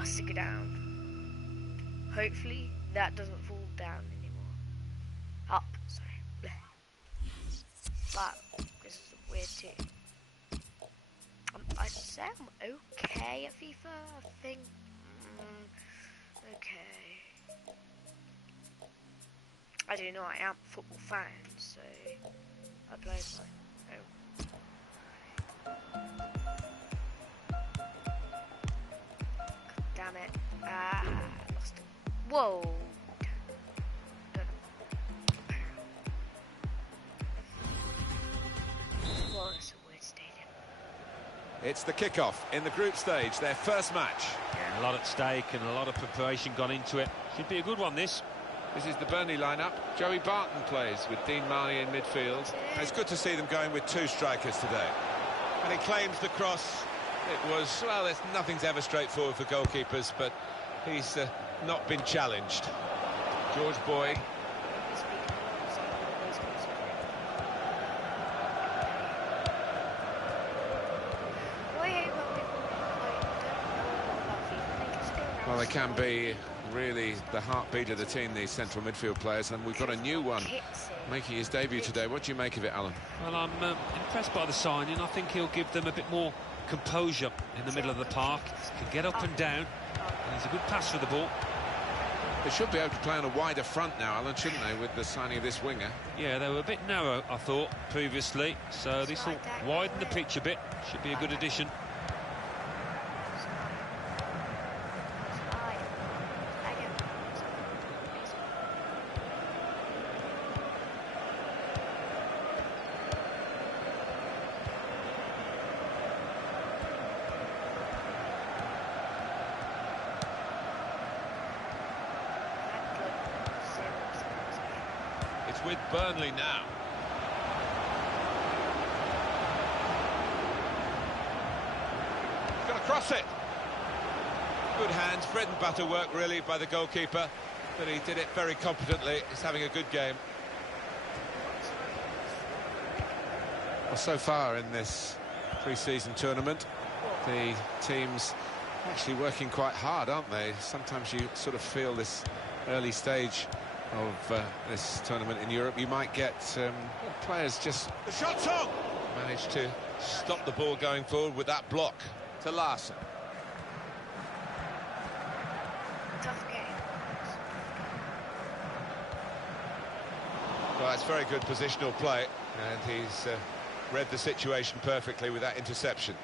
Oh, stick it down. Hopefully that doesn't fall down anymore. Up, sorry. But this is weird too. I'd say I'm okay at FIFA, I think. Okay. I do know I am a football fan, so I play my own. Damn it. Lost it. Whoa. Well, that's a weird stadium. It's the kickoff in the group stage, their first match. A lot at stake and a lot of preparation gone into it. Should be a good one, this. This is the Burnley lineup. Joey Barton plays with Dean Marley in midfield. It's good to see them going with two strikers today. And he claims the cross. It was, well, nothing's ever straightforward for goalkeepers, but he's not been challenged. George Boyd. Well, they can be really the heartbeat of the team, these central midfield players, and we've got a new one making his debut today. What do you make of it, Alan? Well, I'm impressed by the signing. I think he'll give them a bit more composure in the middle of the park. Can get up and down, and he's a good pass for the ball. They should be able to play on a wider front now, Alan, shouldn't they, with the signing of this winger? Yeah, they were a bit narrow, I thought, previously, so this will widen the pitch a bit. Should be a good addition. It's with Burnley now. He's going to cross it. Good hands, bread and butter work really by the goalkeeper, but he did it very competently. He's having a good game. Well, so far in this pre-season tournament, the teams actually working quite hard, aren't they? Sometimes you sort of feel this early stage of this tournament in Europe, you might get players just... The shot's on! Managed to stop the ball going forward with that block to Larson. Tough game. Well, it's very good positional play, and he's read the situation perfectly with that interception.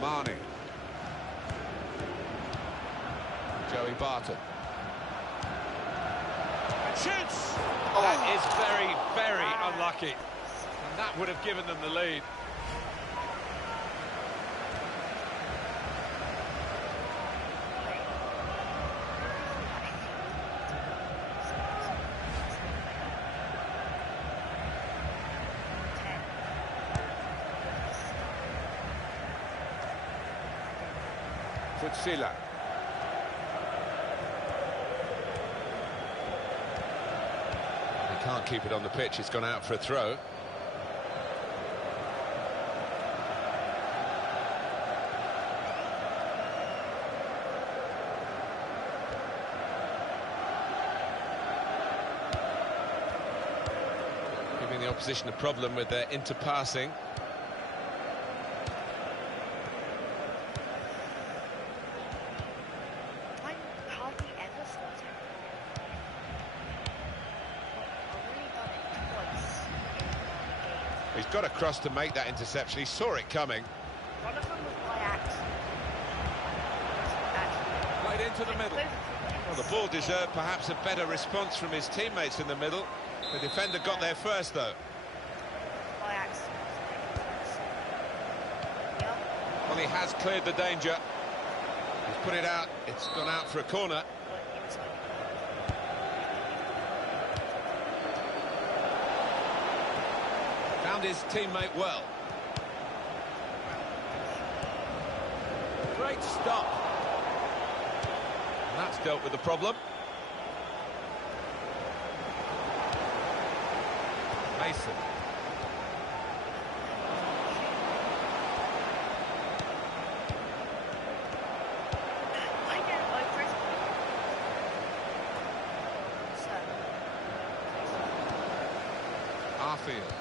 Marnie. Joey Barton. And shoots! Oh. That is very, very unlucky. And that would have given them the lead. Futsila. Can't keep it on the pitch, it's gone out for a throw. Giving the opposition a problem with their interpassing. He's got across to make that interception. He saw it coming. One of them was by accident. Played into the middle. Well, the ball deserved perhaps a better response from his teammates in the middle. The defender got there first, though. By accident. Well, he has cleared the danger. He's put it out. It's gone out for a corner. Found his teammate well. Great stop. And that's dealt with the problem. Mason. field.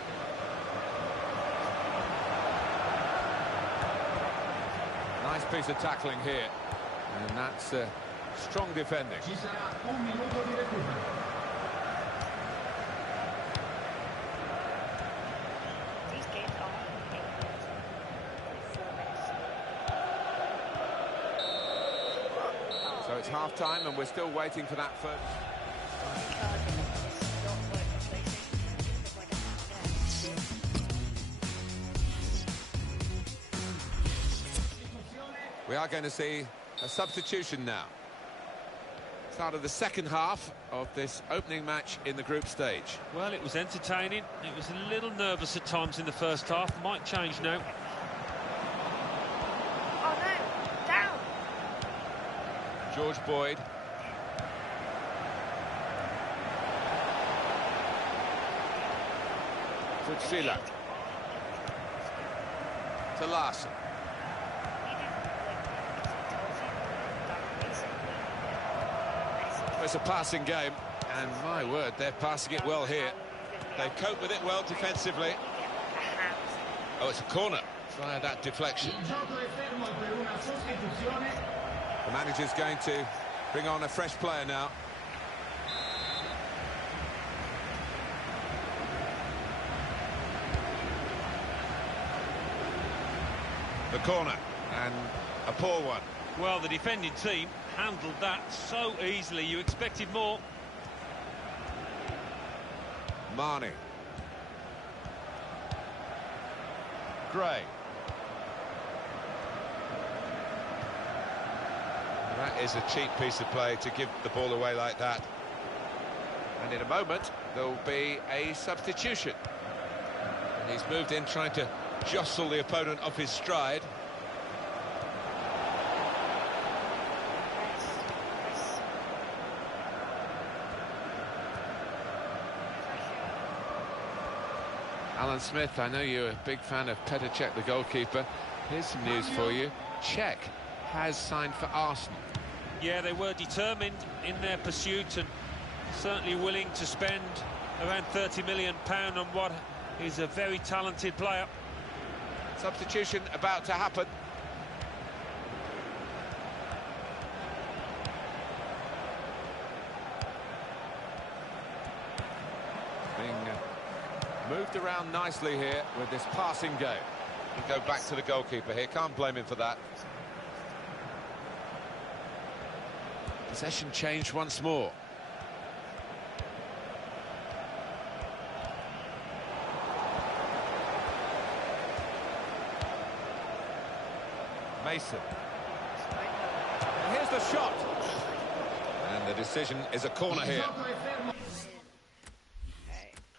Nice piece of tackling here. And that's strong defending. These games are 4 minutes. So it's half-time and we're still waiting for that first. We are going to see a substitution now. Start of the second half of this opening match in the group stage. Well, it was entertaining. It was a little nervous at times in the first half. Might change now. Oh no, down! George Boyd. Futsila. To Larson. It's a passing game, and my word, they're passing it well here. They cope with it well defensively. Oh, it's a corner via that deflection. The manager's going to bring on a fresh player now. The corner, and a poor one. Well, the defending team handled that so easily. You expected more. Marnie. Gray. That is a cheap piece of play to give the ball away like that. And in a moment, there'll be a substitution. And he's moved in trying to jostle the opponent off his stride. Alan Smith, I know you're a big fan of Petr Cech, the goalkeeper. Here's some news for you. Cech has signed for Arsenal. Yeah, they were determined in their pursuit and certainly willing to spend around £30 million on what is a very talented player. Substitution about to happen. Being moved around nicely here with this passing game. We go back to the goalkeeper here, can't blame him for that. Possession changed once more. Mason. And here's the shot. And the decision is a corner here.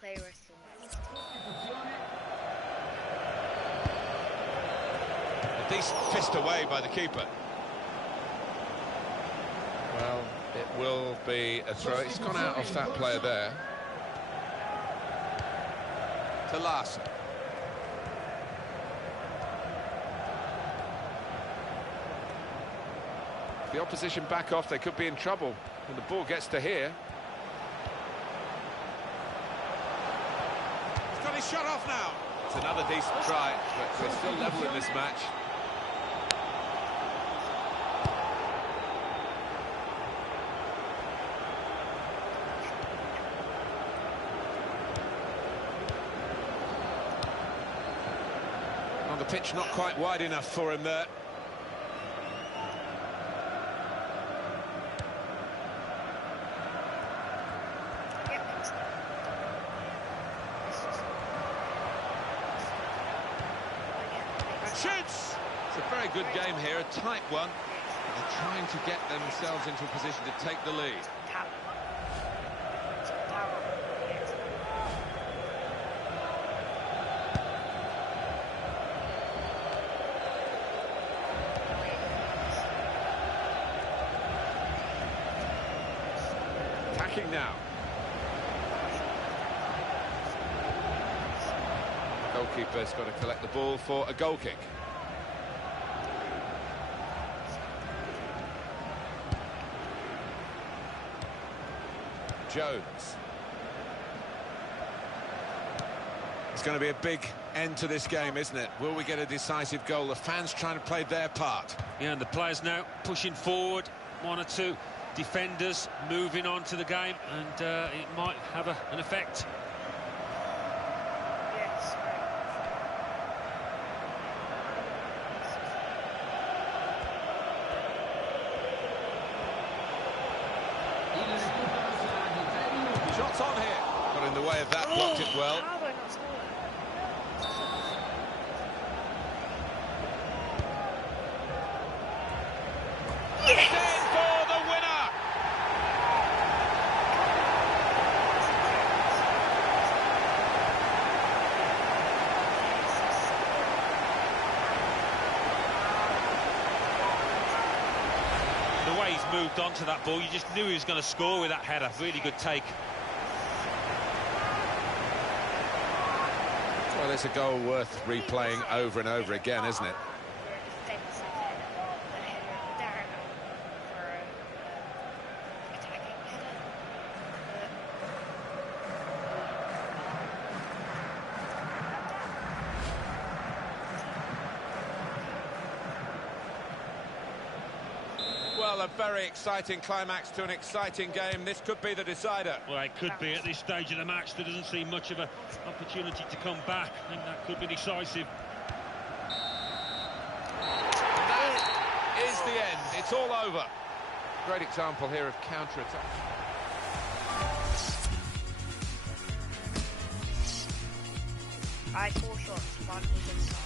Play rest A decent fist away by the keeper. Well, it will be a throw. It's gone out off that player there. To Larson. If the opposition back off, they could be in trouble when the ball gets to here. He's got his shot off now. It's another decent try, but we're still level in this match. On the pitch, not quite wide enough for him there. Shoots! It's a very good game here, a tight one. They're trying to get themselves into a position to take the lead. Attacking now. Goalkeeper's got to collect the ball for a goal kick. Jones. going to be a big end to this game, isn't it? Will we get a decisive goal? The fans trying to play their part. Yeah, and the players now pushing forward. One or two defenders moving on to the game, and it might have an effect. Yes. Shots on here. Got in the way of that, blocked it well. How do I not score that? Yes! In for the winner! The way he's moved on to that ball, you just knew he was going to score with that header. Really good take. Well, it's a goal worth replaying over and over again, isn't it? For a defensive header, the header down for an attacking header. Well, a very exciting climax to an exciting game. This could be the decider. Well, it could be at this stage of the match. There doesn't seem much of an opportunity to come back. I think that could be decisive. And that is the end. It's all over. Great example here of counter-attack. I had 4 shots, one was inside.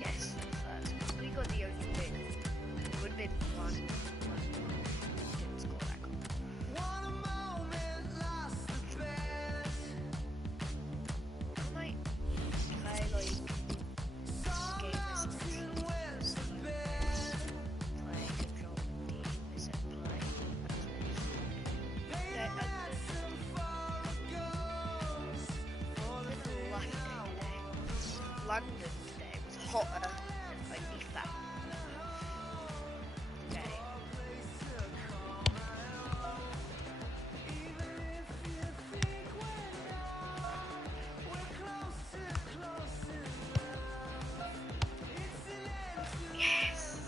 Yes, first. We got the only win. It would have been one. Didn't score that goal. I might play like game as a team. Play control the team as a play. London today was hotter than like Fifa. Okay. Yes.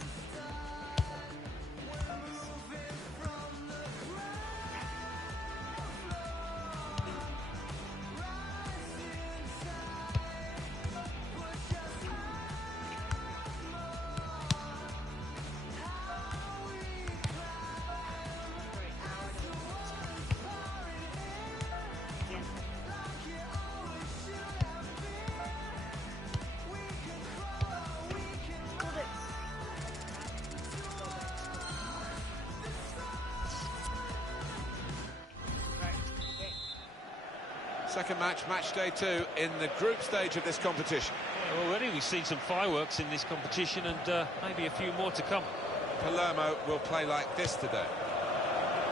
Second match, match day 2, in the group stage of this competition. Already we've seen some fireworks in this competition, and maybe a few more to come. Palermo will play like this today.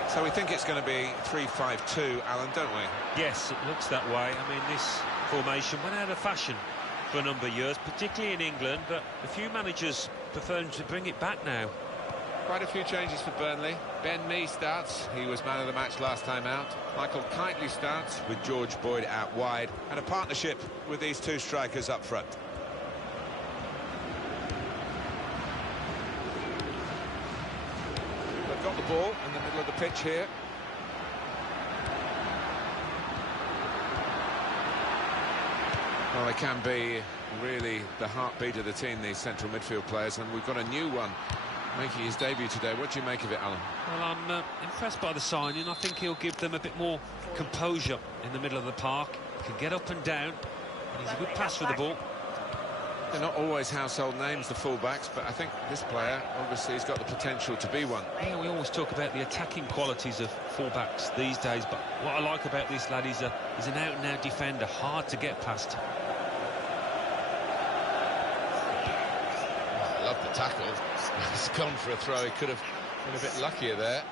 So we think it's going to be 3-5-2, Alan, don't we? Yes, it looks that way. I mean, this formation went out of fashion for a number of years, particularly in England, but a few managers preferring to bring it back now. Quite a few changes for Burnley. Ben Mee starts. He was man of the match last time out. Michael Kitely starts with George Boyd out wide. And a partnership with these two strikers up front. They've got the ball in the middle of the pitch here. Well, they can be really the heartbeat of the team, these central midfield players, and we've got a new one making his debut today. What do you make of it, Alan? Well, I'm impressed by the signing. I think he'll give them a bit more composure in the middle of the park. He can get up and down, and he's a good pass for the ball. They're not always household names, the full-backs, but I think this player, obviously, has got the potential to be one. Yeah, we always talk about the attacking qualities of full-backs these days, but what I like about this lad is he's an out-and-out defender, hard to get past. I love the tackle. He's gone for a throw. He could have been a bit luckier there.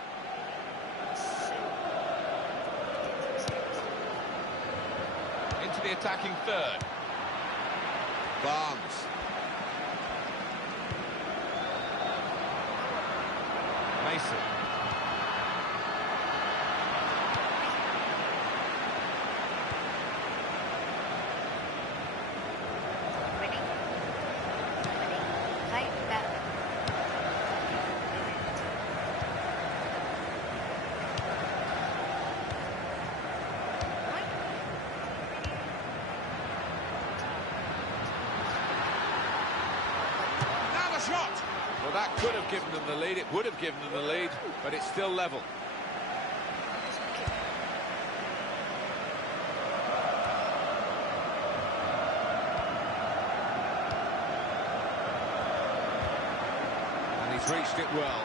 into the attacking third. Barnes. Mason. Shot. Well, that could have given them the lead. It would have given them the lead, but it's still level. And he's reached it well.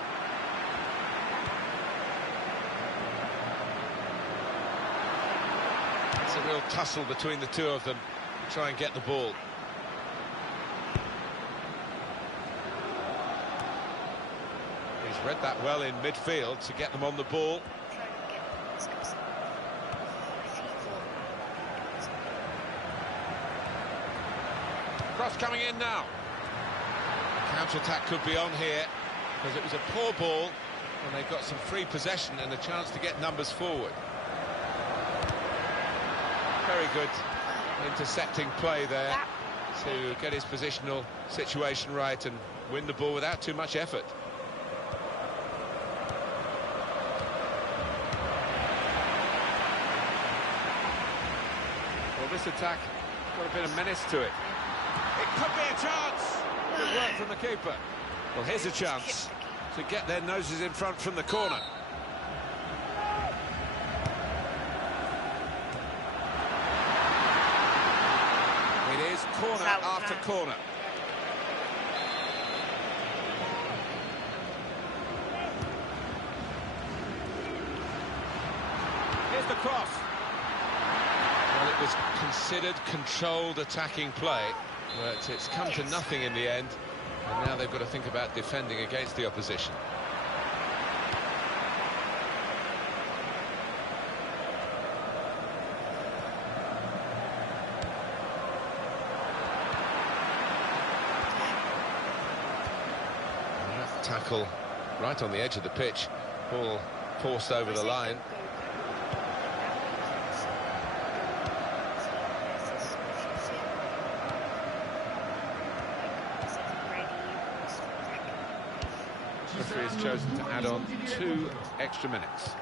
It's a real tussle between the two of them to try and get the ball. He's read that well in midfield to get them on the ball. Cross coming in now. Counter-attack could be on here because it was a poor ball and they've got some free possession and a chance to get numbers forward. Very good intercepting play there to get his positional situation right and win the ball without too much effort. Well, this attack got a bit of menace to it. It could be a chance. Good work from the keeper. Well, here's a chance to get their noses in front from the corner. It is corner after corner. Here's the cross. Well, it was considered controlled attacking play, but it's come to nothing in the end, and now they've got to think about defending against the opposition. And that tackle right on the edge of the pitch, ball forced over the line. Referee has chosen to add on 2 extra minutes.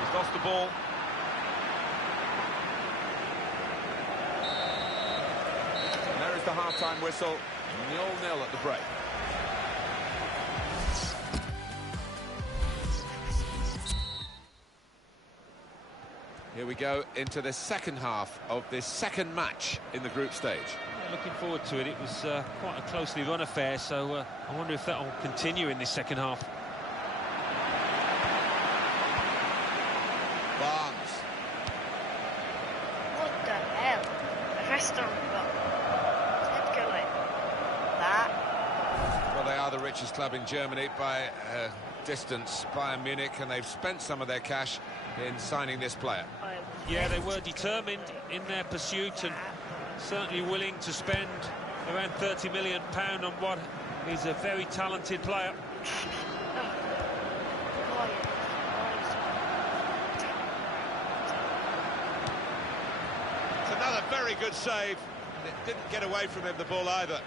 He's lost the ball. And there is the half-time whistle. 0-0 at the break. Here we go into the second half of this second match in the group stage. Yeah, looking forward to it. It was quite a closely run affair, so I wonder if that will continue in this second half. Barnes. What the hell? The restaurant got go like that. Well, they are the richest club in Germany by distance, Bayern Munich, and they've spent some of their cash in signing this player. Yeah, they were determined in their pursuit and certainly willing to spend around £30 million on what is a very talented player. It's another very good save. It didn't get away from him, the ball, either.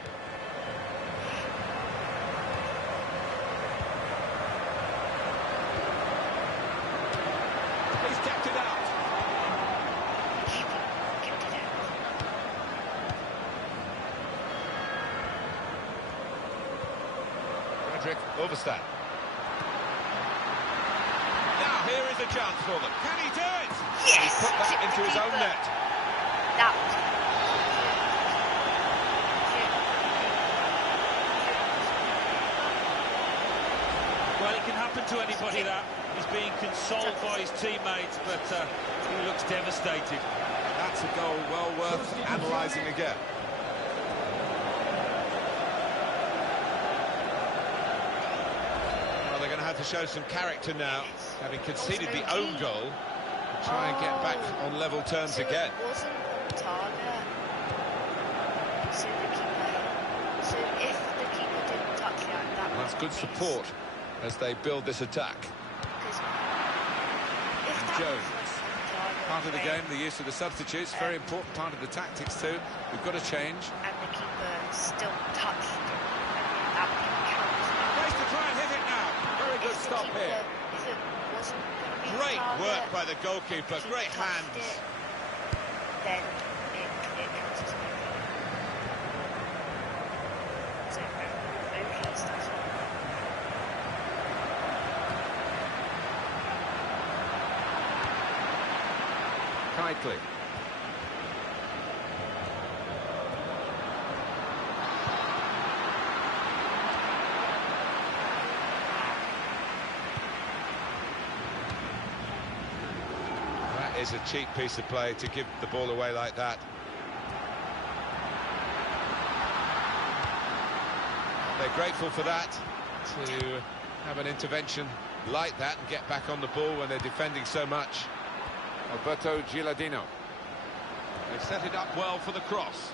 He's kept it out. Overstep. Now here is a chance for them. Can he do it? Yes! He's put that into his own net. That was Well, it can happen to anybody, that. He's being consoled by his teammates, but he looks devastated. That's a goal well worth analysing again. to show some character now, having conceded the own goal, and try and get back on level terms so again. It wasn't on target. So if the keeper didn't touch it, that Well, that's good support as they build this attack. Jones. Part of the game, the use of the substitutes, very important part of the tactics too. We've got to change. And the keeper still touched it. That counts. Place to try and hit it now. Very good stop here. If it wasn't going to be Great target, work by the goalkeeper, great hands. Then it counts as a goal. So, okay, that's all. Tightly. That is a cheap piece of play to give the ball away like that. They're grateful for that, to have an intervention like that and get back on the ball when they're defending so much. Alberto Gilardino. They've set it up well for the cross.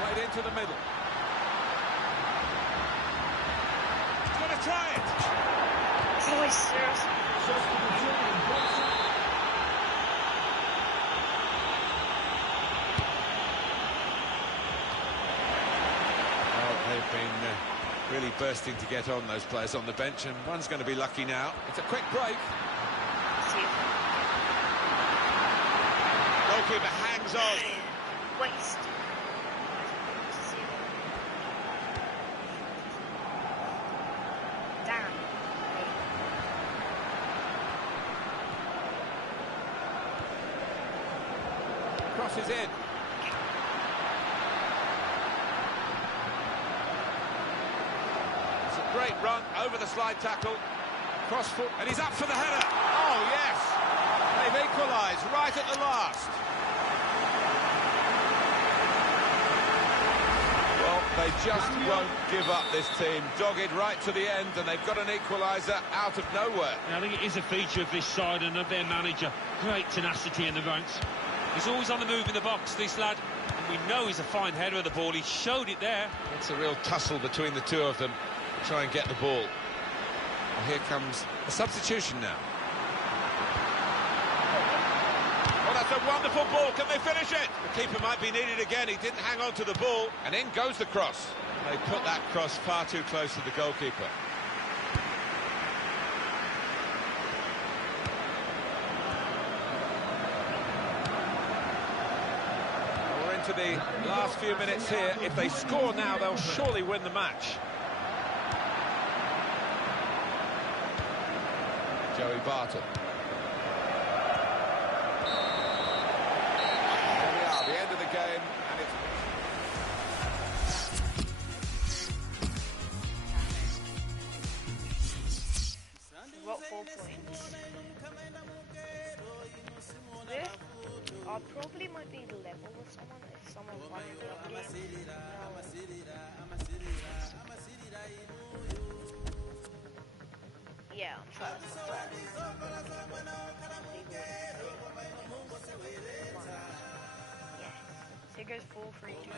Played into the middle. He's going to try it. Oh, seriously. Well, they've been really bursting to get on, those players on the bench, and one's going to be lucky now. It's a quick break. Goalkeeper hangs on. Waste. Damn. Crosses in. It's a great run over the slide tackle. Cross foot, and he's up for the header. Oh, yes. They've equalised right at the last. Well, they just won't give up, this team. Dogged right to the end, and they've got an equaliser out of nowhere. I think it is a feature of this side and of their manager. Great tenacity in the ranks. He's always on the move in the box, this lad. And we know he's a fine header of the ball. He showed it there. It's a real tussle between the two of them to try and get the ball. And here comes a substitution now. Oh, that's a wonderful ball. Can they finish it? The keeper might be needed again. He didn't hang on to the ball. And in goes the cross. They put that cross far too close to the goalkeeper. We're into the last few minutes here. If they score now, they'll surely win the match. Joey Barton. There we are, the end of the game, and it's... We've got 4 points. This, I probably might be level with someone if someone won the other game. Yeah, I'm first. Yes. So it goes 4, 3, 2, 1.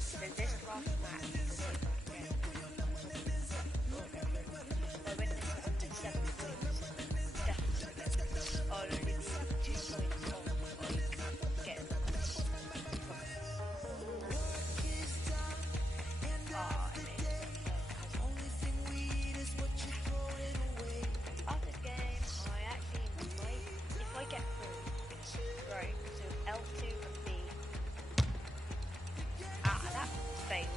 So this last match is the same again. I win this one to 7 points. Definitely. I'll only be 2 points off, like, getting them. After this game, I actually might, if I get through, right, so L2 and B. That failed.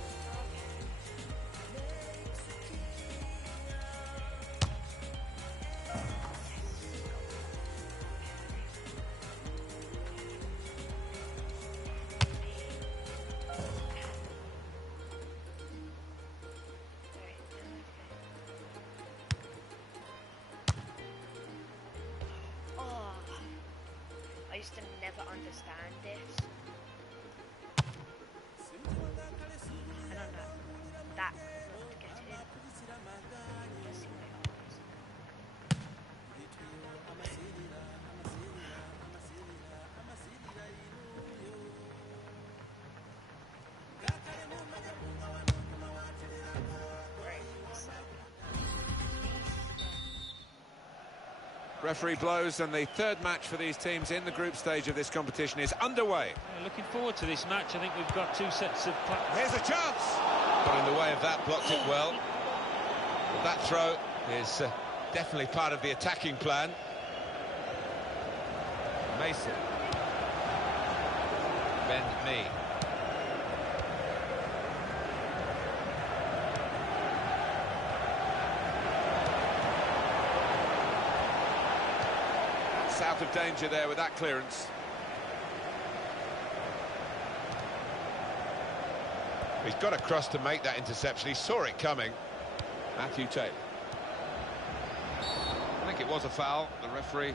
used to never understand this. I don't know. That not to get it. Does seem a bit obvious. Referee blows, and the third match for these teams in the group stage of this competition is underway. Yeah, looking forward to this match. I think we've got two sets of... Here's a chance! Got in the way of that, blocked it well. That throw is definitely part of the attacking plan. Mason. Ben Mee. Out of danger there with that clearance. He's got across to make that interception. He saw it coming. Matthew Taylor. I think it was a foul. The referee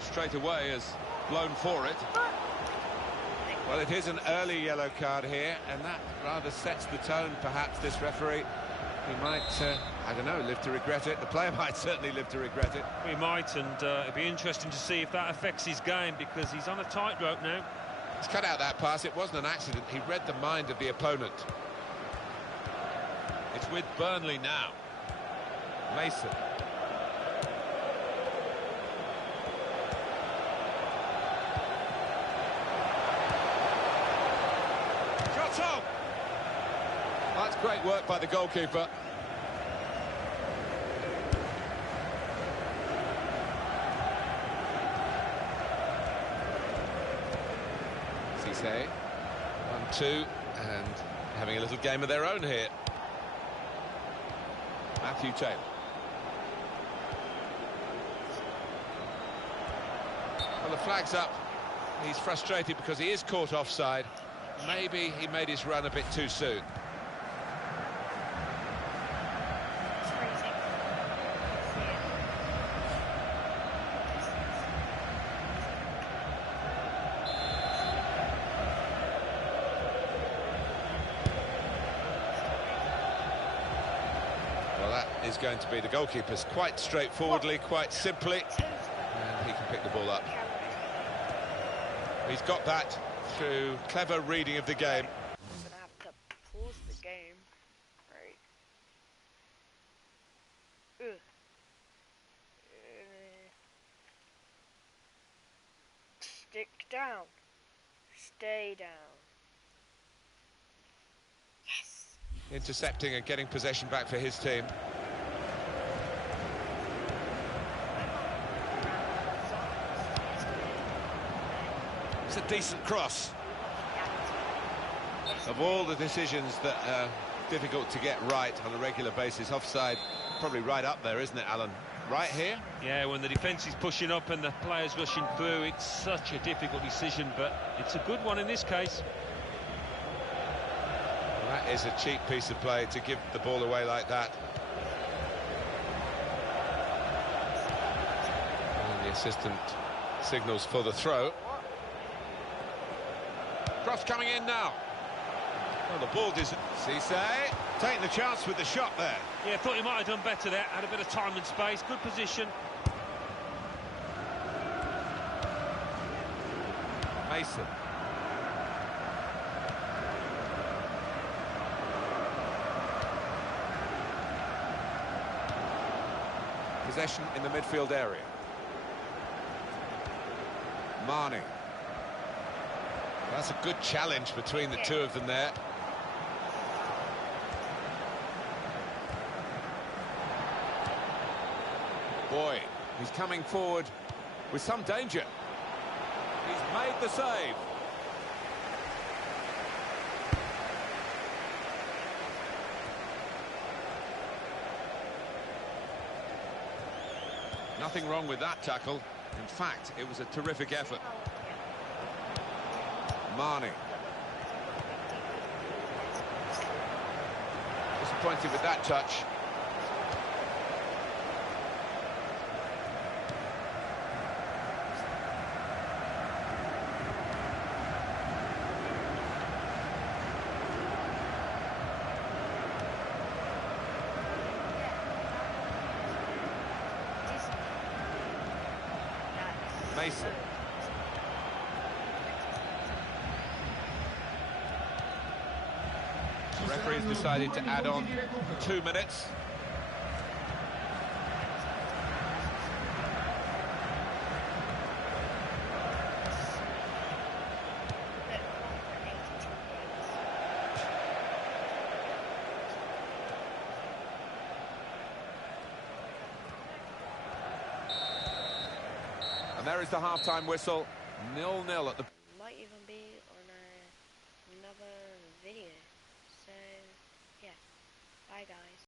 straight away has blown for it. Well, it is an early yellow card here, and that rather sets the tone, perhaps, this referee. He might, I don't know, live to regret it. The player might certainly live to regret it. He might, and it'd be interesting to see if that affects his game, because he's on a tightrope now. He's cut out that pass. It wasn't an accident. He read the mind of the opponent. It's with Burnley now. Mason. Shot on! That's great work by the goalkeeper. Cisse. 1-2, and having a little game of their own here. Matthew Taylor. Well, the flag's up. He's frustrated because he is caught offside. Maybe he made his run a bit too soon. Is going to be the goalkeeper's quite straightforwardly, quite simply, and he can pick the ball up. He's got that through clever reading of the game. I'm gonna have to pause the game, right? Stick down. Stay down. Yes. Intercepting and getting possession back for his team. It's a decent cross. Of all the decisions that are difficult to get right on a regular basis, offside probably right up there, isn't it, Alan? Right here? Yeah, when the defence is pushing up and the players rushing through, it's such a difficult decision, but it's a good one in this case. Well, that is a cheap piece of play to give the ball away like that. And the assistant signals for the throw. Cross coming in now. Well, the ball is Cisse taking the chance with the shot there. Yeah, thought he might have done better there. Had a bit of time and space. Good position. Mason. Possession in the midfield area. Marnie. That's a good challenge between the two of them there. Boy, he's coming forward with some danger. He's made the save. Nothing wrong with that tackle. In fact, it was a terrific effort. Marnie. Disappointed with that touch. Mason. The referee's decided to add on 2 minutes. And there is the half-time whistle, 0-0 at the... Might even be on another video. So, yeah. Bye, guys.